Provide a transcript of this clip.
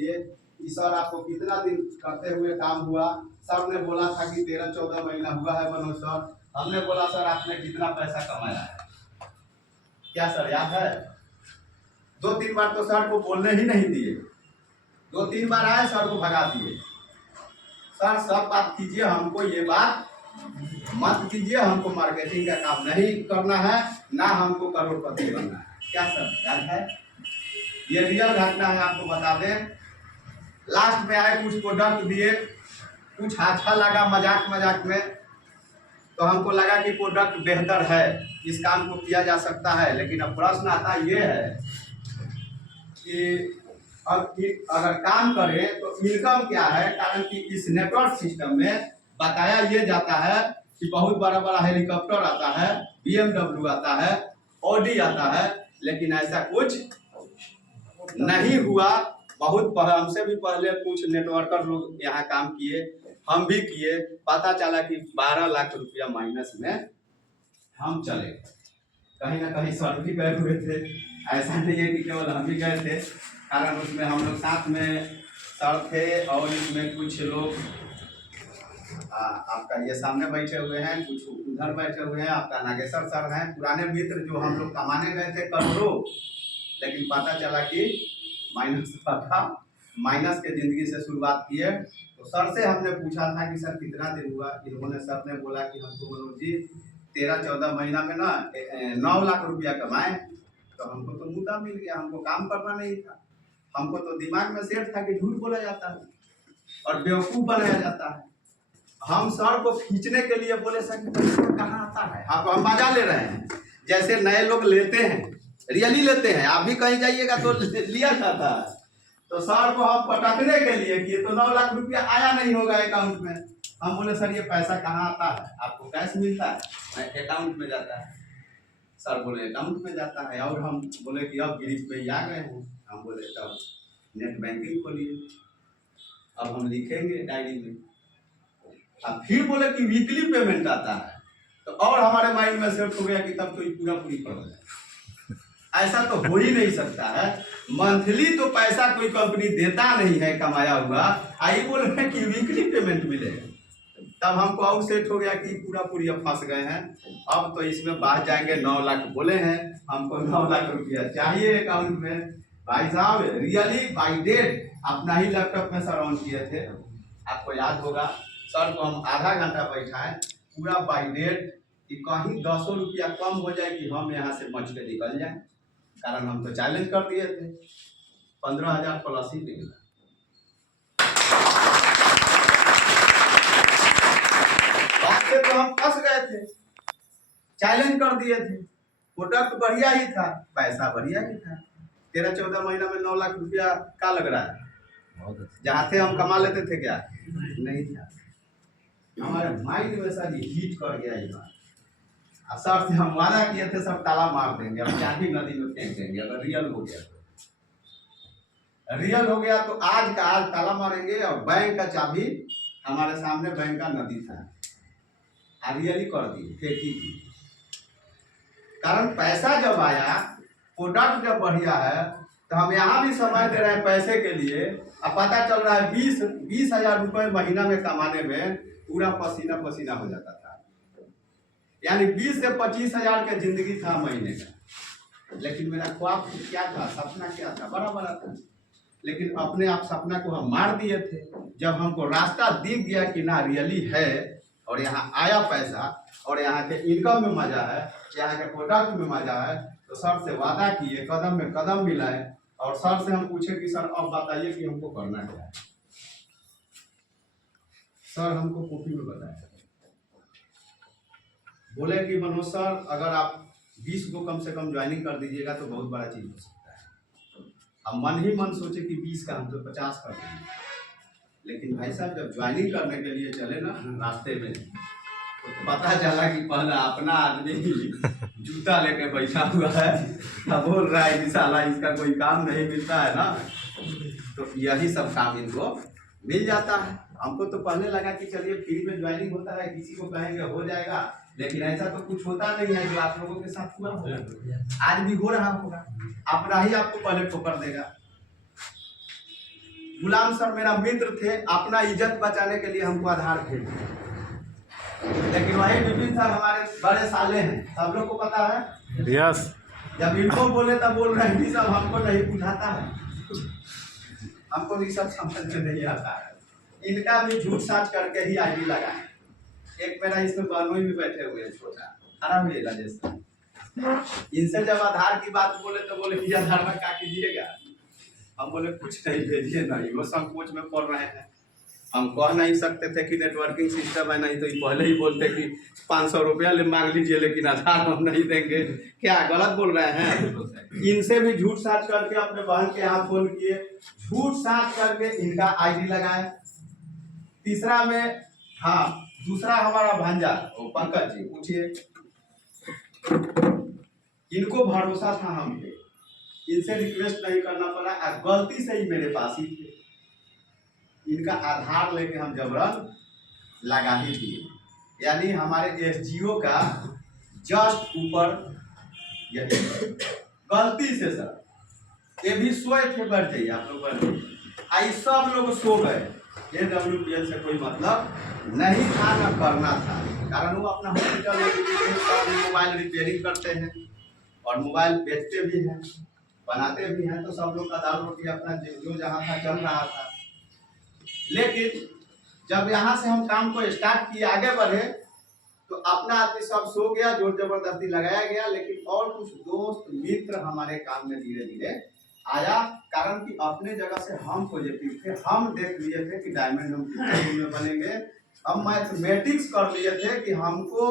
लिए कि सर आपको कितना दिन करते हुए काम हुआ। सर ने बोला था कि 13-14 महीना हुआ है मनोज सर। हमने बोला सर आपने कितना पैसा कमाया है, क्या सर याद है? 2-3 बार तो सर को बोलने ही नहीं दिए, 2-3 बार आए सर को भगा दिए। सर सब बात कीजिए, हमको ये बात मत कीजिए, हमको मार्केटिंग का काम नहीं करना है, ना हमको करोड़पति बनना है। क्या सर याद है? ये रियल घटना है, आपको बता दें। लास्ट में आए, कुछ प्रोडक्ट दिए, कुछ अच्छा लगा मजाक में, तो हमको लगा कि प्रोडक्ट बेहतर है, इस काम को किया जा सकता है। लेकिन अब प्रश्न आता ये है कि अब अगर काम करें तो इनकम क्या है? कारण कि इस नेटवर्क सिस्टम में बताया ये जाता है कि बहुत बड़ा बड़ा हेलीकॉप्टर आता है, BMW आता है, ऑडी आता है, लेकिन ऐसा कुछ नहीं हुआ। बहुत हमसे भी पहले कुछ नेटवर्कर लोग यहाँ काम किए, हम भी किए, पता चला कि 12 लाख रुपया माइनस में हम चले। कहीं ना कहीं सर भी गए हुए थे, ऐसा नहीं है कि केवल हम ही गए थे, कारण उसमें हम लोग साथ में सर थे और इसमें कुछ लोग आपका ये सामने बैठे हुए हैं, कुछ उधर बैठे हुए हैं, आपका नागेश्वर सर हैं, पुराने मित्र जो हम लोग कमाने गए थे करोड़ों, लेकिन पता चला कि माइनस था। माइनस के जिंदगी से शुरुआत किए। तो सर से हमने पूछा था कि सर कितना दिन हुआ? इन्होंने सर ने बोला कि हमको मनोज जी 13-14 महीना में ना 9 लाख रुपया कमाए। तो हमको तो मुद्दा मिल गया, हमको काम करना नहीं था, हमको तो दिमाग में सेट था कि झूठ बोला जाता है और बेवकूफ़ बनाया जाता है। हम सर को खींचने के लिए बोले सर पैसा कहाँ आता है, हम मजा ले रहे हैं, जैसे नए लोग लेते हैं, रियली लेते हैं। आप भी कहीं जाइएगा तो लिया जाता है। तो सर को हम पटकने के लिए कि तो 9 लाख रुपया आया नहीं होगा अकाउंट में। हम बोले सर ये पैसा कहाँ आता है? आपको कैश मिलता है? अकाउंट में जाता है। सर बोले अकाउंट में जाता है। और हम बोले कि अब गिरीश पे ही आ गए हैं। हम बोले तब नेट बैंकिंग खोलिए, अब हम लिखेंगे डायरी में। अब फिर बोले कि वीकली पेमेंट आता है। तो और हमारे माइंड में सेट हो गया कि तब तो ये पूरी पड़ जाए। ऐसा तो हो ही नहीं सकता है। मंथली तो पैसा कोई कंपनी देता नहीं है कमाया हुआ, आई बोल रहे हैं कि वीकली पेमेंट मिलेगा। तब हमको और सेट हो गया कि पूरी अब फंस गए हैं। अब तो इसमें बाहर जाएंगे, 9 लाख बोले हैं, हमको 9 लाख रुपया चाहिए अकाउंट में। भाई साहब रियली बाई डेट अपना ही लैपटॉप में सर ऑन किए थे, आपको याद होगा। सर को हम आधा घंटा बैठाएं पूरा बाई डेट कि कहीं 10 रुपया कम हो जाए कि हम यहाँ से बच के निकल जाएं। कारण हम तो चैलेंज कर दिए थे, 15,000 प्लस ही निकला। बात से तो हम फंस गए थे, चैलेंज कर दिए थे। प्रोडक्ट बढ़िया ही था, पैसा बढ़िया ही था। 13-14 महीना में 9 लाख रुपया का लग रहा है? जहाँ थे हम कमा लेते थे क्या? नहीं था। हमारे माइंड में सर ये हिट कर गया ये बात। सर से हम वादा किए थे सब ताला मार देंगे, अब चाबी नदी में फेंक देंगे। अगर रियल हो गया तो रियल हो गया तो आज का आज ताला मारेंगे और बैंक का चाबी हमारे सामने, बैंक का नदी था, रियली कर दी, फेंकी दी। कारण पैसा जब आया, प्रोडक्ट जब बढ़िया है, तो हम यहाँ भी समय दे रहे हैं पैसे के लिए। अब पता चल रहा है 20,000 रुपये महीना में कमाने में पूरा पसीना पसीना हो जाता था। यानी 20 से 25,000 का जिंदगी था महीने का। लेकिन मेरा ख्वाब क्या था, सपना क्या था, बड़ा बड़ा था। लेकिन अपने आप सपना को हम मार दिए थे। जब हमको रास्ता दिख गया कि ना रियली है और यहाँ आया पैसा और यहाँ के इनकम में मजा है, यहाँ के प्रोडक्ट में मजा है, तो सर से वादा किए, कदम में कदम मिलाए और सर से हम पूछे कि सर अब बताइए कि हमको करना क्या है। सर हमको कॉपी में बताया, बोले कि मनोज सर अगर आप 20 को कम से कम ज्वाइनिंग कर दीजिएगा तो बहुत बड़ा चीज हो सकता है। अब मन ही मन सोचे कि 20 का हम तो 50 कर देंगे। लेकिन भाई साहब जब ज्वाइनिंग करने के लिए चले ना रास्ते में, तो पता चला कि पहले अपना आदमी जूता लेके बैठा हुआ है, बोल रहा है कि साला इसका कोई काम नहीं मिलता है ना। तो यही सब काम इनको मिल जाता है। हमको तो पहले लगा कि चलिए फ्री में ज्वाइनिंग होता है, किसी को कहेंगे हो जाएगा, लेकिन ऐसा तो कुछ होता नहीं है। जो आप लोगों के साथ हुआ होगा, आज भी हो रहा होगा, अपना ही आपको पहले ठोकर देगा। गुलाम सर मेरा मित्र थे, अपना इज्जत बचाने के लिए हमको आधार भेजे, लेकिन वही विपिन सर हमारे बड़े साले हैं, सब लोग को पता है। यस। जब इनको बोले तब बोल रहे हैं सब हमको नहीं बुझाता है, हमको भी सब समझ में नहीं आता है। इनका भी झूठ साच करके ही आईडी लगाए। एक मेरा इसमें बहनोई भी बैठे हुए हैं, छोटा हरा भी राजेश, इनसे जब आधार की बात बोले तो बोले कि आधार में क्या कीजिएगा, हम बोले कुछ नहीं भेजिए, नहीं वो संकोच में पड़ रहे हैं। हम कह नहीं सकते थे कि नेटवर्किंग सिस्टम है, नहीं तो ये पहले ही बोलते कि 500 रुपया ले मांग लीजिए लेकिन आधार हम नहीं देंगे। क्या गलत बोल रहे हैं? इनसे भी झूठ साच करके अपने बहन के यहाँ फोन किए, झूठ साच करके इनका आईडी लगाए। तीसरा में हाँ, दूसरा हमारा भांजा वो पंकज जी, पूछिए, इनको भरोसा था हम पे, इनसे रिक्वेस्ट नहीं करना पड़ा, गलती से ही मेरे पास ही थे, इनका आधार लेके हम जबरन लगा ही दिए। यानी हमारे एसजीओ का जस्ट ऊपर यही गलती से सर, ये भी सोए थे, बढ़ जाइए आप लोग, बढ़ जाइए, आई सब लोग सो गए। AWPL से कोई मतलब नहीं था, न करना था, कारण वो अपना हॉस्पिटल में मोबाइल रिपेयरिंग करते हैं और मोबाइल बेचते भी हैं, बनाते भी हैं, तो सब लोग का दाल रोटी अपना जो जहाँ था चल रहा था। लेकिन जब यहाँ से हम काम को स्टार्ट किए, आगे बढ़े, तो अपना आदमी सब सो गया, जोर जबरदस्ती लगाया गया, लेकिन और कुछ दोस्त मित्र हमारे काम में धीरे धीरे आया, कारण कि अपने जगह से हम पॉजिटिव थे, हम देख लिए थे कि डायमंड हम कितने दिन में बनेंगे, हम मैथमेटिक्स कर लिए थे कि हमको